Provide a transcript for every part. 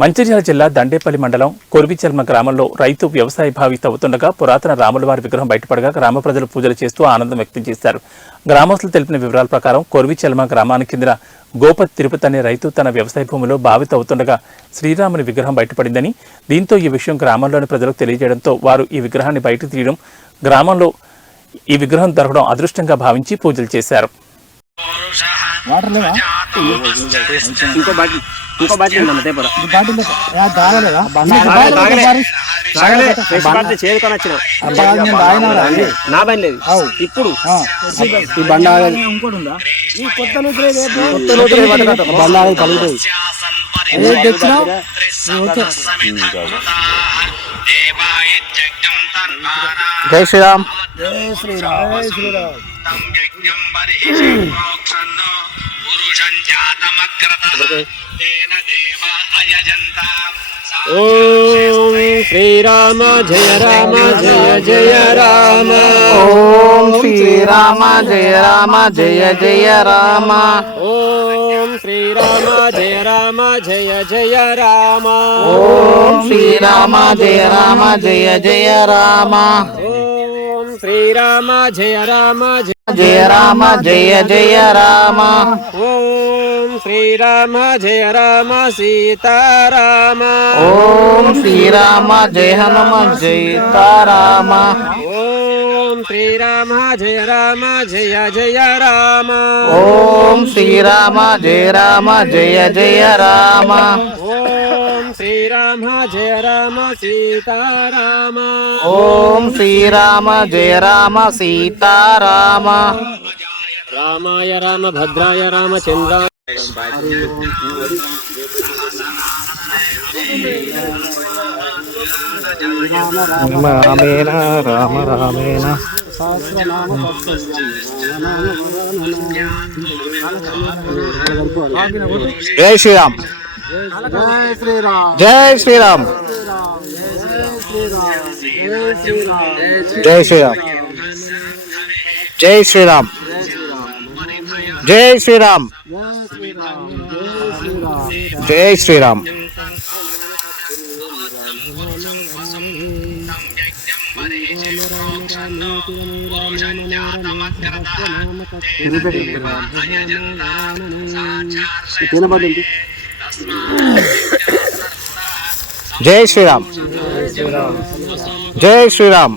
మంచిర్యాల జిల్లా దండేపల్లి మండలం కొర్విచెల్మ గ్రామంలో రైతు వ్యవసాయ భావిత అవుతుండగా పురాతన రాములవారి విగ్రహం బయటపడగా గ్రామ ప్రజలు పూజలు చేస్తూ ఆనందం వ్యక్తం చేశారు. గ్రామస్తులు తెలిపిన వివరాల ప్రకారం కొర్విచెల్మ గ్రామానికి చెందిన గోపతి తిరుపతి అనే రైతు తన వ్యవసాయ భూమిలో భావిత అవుతుండగా శ్రీరాముని విగ్రహం బయటపడిందని, దీంతో ఈ విషయం గ్రామంలోని ప్రజలకు తెలియజేయడంతో వారు ఈ విగ్రహాన్ని బయటకు తీయడం, గ్రామంలో ఈ విగ్రహం దొరకడం అదృష్టంగా భావించి పూజలు చేశారు. ఇప్పుడు జై శ్రీరామ్. ఓం శ్రీరామ జయ రామ జయ జయ రామ. ఓం శ్రీరామ జయ రామ జయ జయ రామ. ఓం శ్రీరామ జయ రామ జయ జయ రామ. ఓం శ్రీరామ జయ రామ జయ జయ రామ. ఓం శ్రీరామ జయ రామ జయ రామ జయ జయ రామ. ఓం శ్రీరామ జయ రామ సీతారామ. ఓం శ్రీరామ జయ హనుమ సీతారామ. ఓం శ్రీరామ జయ రామ జయ జయ రామ. ఓం శ్రీరామ జయ రామ జయ జయ రామ. ఓం శ్రీరామ జయ రామ సీతారామ. ఓం శ్రీరామ జయ రామ సీతారామ. రామాయ రామ భద్రాయ రామచంద్రాయ రామేణ రామ రామేణ. జై శ్రీరామ్. జై శ్రీరామ్. జై శ్రీరామ్. జై శ్రీరామ్. జై శ్రీరామ్. జై శ్రీరామ్. జై శ్రీరామ్. జై శ్రీరామ్.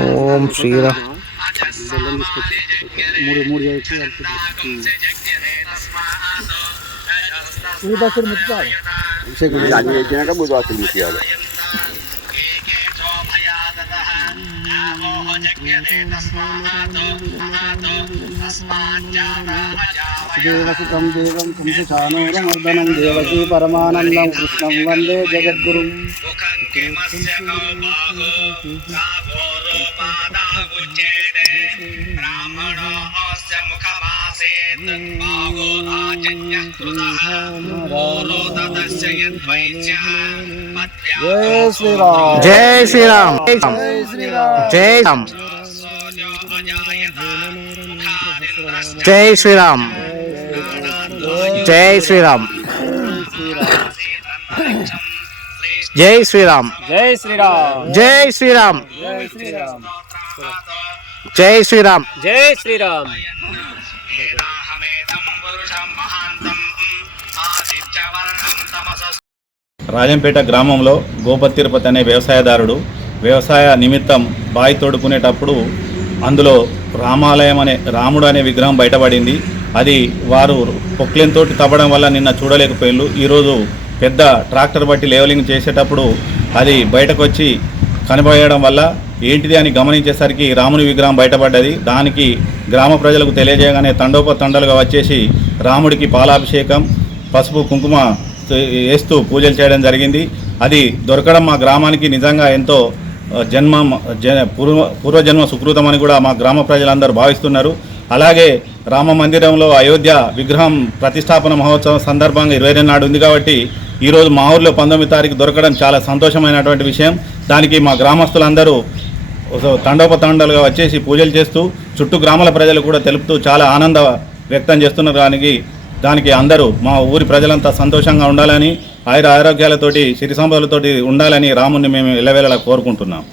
ఓం శ్రీరామ్. దేవసుతం దేవం కంసచానూరమర్దనం దేవకీ పరమానందం కృష్ణం వందే జగద్గురుం. జై శ్రీరామ్. జై రామ్. జై శ్రీరామ్. జై శ్రీరామ్. జై శ్రీరామ్. జై శ్రీరామ్. జై శ్రీరామ్. జై శ్రీరామ్. జై శ్రీరామ్. రాజంపేట గ్రామంలో గోపతి తిరుపతి అనే వ్యవసాయదారుడు వ్యవసాయ నిమిత్తం బావి తోడుకునేటప్పుడు అందులో రామాలయం అనే రాముడు అనే విగ్రహం బయటపడింది. అది వారు పొక్లెన్తో తవ్వడం వల్ల నిన్న చూడలేకపోయారు. ఈరోజు పెద్ద ట్రాక్టర్ బట్టి లేవలింగ్ చేసేటప్పుడు అది బయటకు వచ్చి కనబడడం వల్ల ఏంటిది అని గమనించేసరికి రాముని విగ్రహం బయటపడ్డది. దానికి గ్రామ ప్రజలకు తెలియజేయగానే తండోపతండాలుగా వచ్చేసి రాముడికి పాలాభిషేకం, పసుపు కుంకుమ వేస్తూ పూజలు చేయడం జరిగింది. అది దొరకడం మా గ్రామానికి నిజంగా ఎంతో పూర్వజన్మ సుకృతం అని కూడా మా గ్రామ ప్రజలందరూ భావిస్తున్నారు. అలాగే రామ మందిరంలో అయోధ్య విగ్రహం ప్రతిష్టాపన మహోత్సవం సందర్భంగా 22 నాడు ఉంది కాబట్టి ఈరోజు మా ఊర్లో 19వ తారీఖు దొరకడం చాలా సంతోషమైనటువంటి విషయం. దానికి మా గ్రామస్తులందరూ తండోపతండాలుగా వచ్చేసి పూజలు చేస్తూ చుట్టూ గ్రామాల ప్రజలు కూడా తెలుపుతూ చాలా వ్యక్తం చేస్తున్న దానికి అందరూ మా ఊరి ప్రజలంతా సంతోషంగా ఉండాలని ఆయుర ఆరోగ్యాలతోటి సిరి సంపదలతోటి ఉండాలని రాముని మేము ఎల్లవేళలా కోరుకుంటున్నాం.